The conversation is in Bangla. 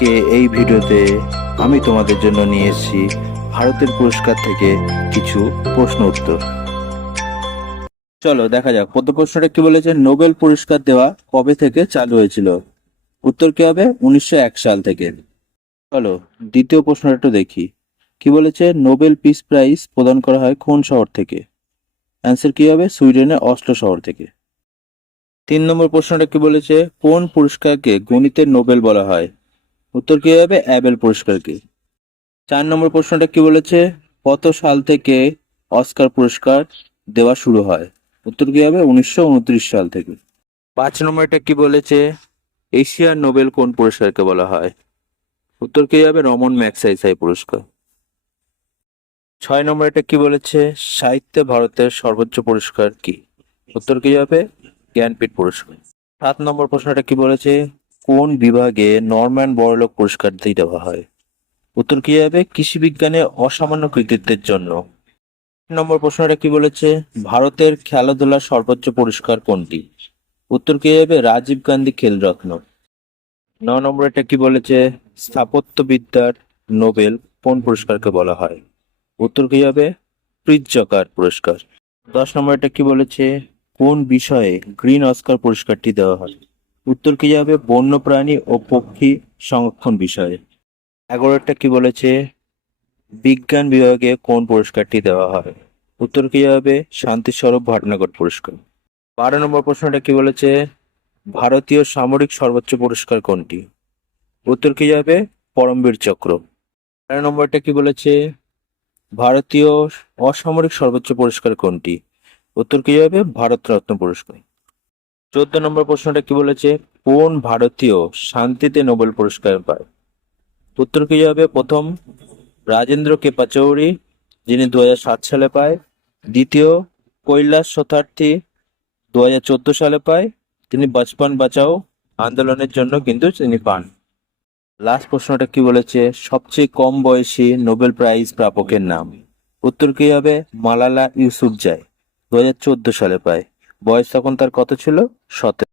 আজকে এই ভিডিওতে আমি তোমাদের জন্য নিয়ে এসেছি ভারতের পুরস্কার থেকে কিছু প্রশ্ন উত্তর। চলো দেখা যাক। প্রথম প্রশ্নটা কি বলেছে, নোবেল পুরস্কার দেওয়া কবে থেকে চালু হয়েছিল? উত্তর কি হবে? 1901 সাল থেকে। চলো দ্বিতীয় প্রশ্নটা একটু দেখি। কি বলেছে, নোবেল পিস প্রাইজ প্রদান করা হয় কোন শহর থেকে? অ্যান্সার কি হবে? সুইডেনের অসলো শহর থেকে। 3 নম্বর প্রশ্নটা কি বলেছে, কোন পুরস্কারকে গণিতের নোবেল বলা হয়? উত্তর কি হবে? অ্যাবেল পুরস্কারকে। 4 নম্বর প্রশ্নটা কি বলেছে, কত সাল থেকে অস্কার পুরস্কার দেওয়া শুরু হয়? উত্তর কি হবে? 1929 সাল থেকে। 5 নম্বরটা কি বলেছে, এশিয়ার নোবেল কোন পুরস্কারকে বলা হয়? উত্তর কি হবে? রমন ম্যাগসাইসাই পুরস্কার। 6 নম্বরটা কি বলেছে, সাহিত্যে ভারতের সর্বোচ্চ পুরস্কার কি? উত্তর কি হবে? জ্ঞানপীঠ পুরস্কার। 7 নম্বর প্রশ্নটা কি বলেছে, কোন বিভাগে নরম্যান বড়লোক পুরস্কার দিয়ে দেওয়া হয়? উত্তর কি হবে? কৃষি বিজ্ঞানে অসামান্য কৃতিত্বের জন্য। 8 নম্বর প্রশ্নটা কি বলেছে, ভারতের খেলাধুলার সর্বোচ্চ পুরস্কার কোনটি? উত্তর কি হবে? রাজীব গান্ধী খেলরত্ন। 9 নম্বরটা কি বলেছে, স্থাপত্যবিদ্যার নোবেল কোন পুরস্কারকে বলা হয়? উত্তর কি হবে? প্রিৎজকার পুরস্কার। 10 নম্বরটা কি বলেছে, কোন বিষয়ে গ্রিন অস্কার পুরস্কারটি দেওয়া হয়? উত্তর কি হবে? বন্যপ্রাণী ও পক্ষী সংরক্ষণ বিষয়ে। 11টা কি বলেছে, বিজ্ঞান বিভাগে কোন পুরস্কারটি দেওয়া হয়? উত্তর কি হবে? শান্তিস্বরূপ ভটনাগর পুরস্কার। 12 নম্বর প্রশ্নটা কি বলেছে, ভারতীয় সামরিক সর্বোচ্চ পুরস্কার কোনটি? উত্তর কি হবে? পরমবীর চক্র। 13 নম্বরটা কি বলেছে, ভারতীয় অসামরিক সর্বোচ্চ পুরস্কার কোনটি? উত্তর কি হবে? ভারতরত্ন পুরস্কার। 14 নম্বর প্রশ্নটা কি বলেছে, কোন ভারতীয় শান্তিতে নোবেল পুরস্কার পায়? উত্তর কি হবে? প্রথম রাজেন্দ্র কে পাচৌরি, যিনি 2007 সালে পায়। দ্বিতীয় কৈলাস সত্যার্থী, 2014 সালে পায়। তিনি বাচপান বাঁচাও আন্দোলনের জন্য কিন্তু তিনি পান। লাস্ট প্রশ্নটা কি বলেছে, সবচেয়ে কম বয়সী নোবেল প্রাইজ প্রাপকের নাম? উত্তর কি হবে? মালালা ইউসুফজাই, 2014 সালে পায়। বয়স তখন তার কত ছিল? 17।